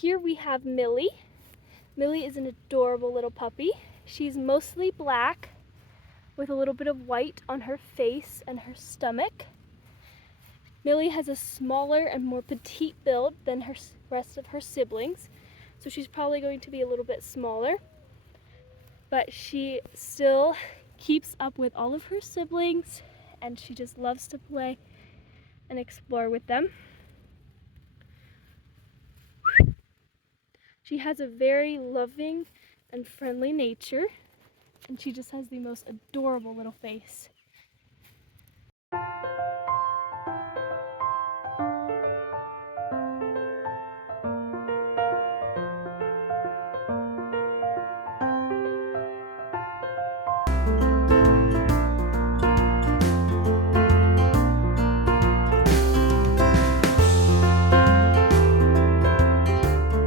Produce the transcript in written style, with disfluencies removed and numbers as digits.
Here we have Millie. Millie is an adorable little puppy. She's mostly black with a little bit of white on her face and her stomach. Millie has a smaller and more petite build than her rest of her siblings, so she's probably going to be a little bit smaller, but she still keeps up with all of her siblings and she just loves to play and explore with them. She has a very loving and friendly nature, and she just has the most adorable little face.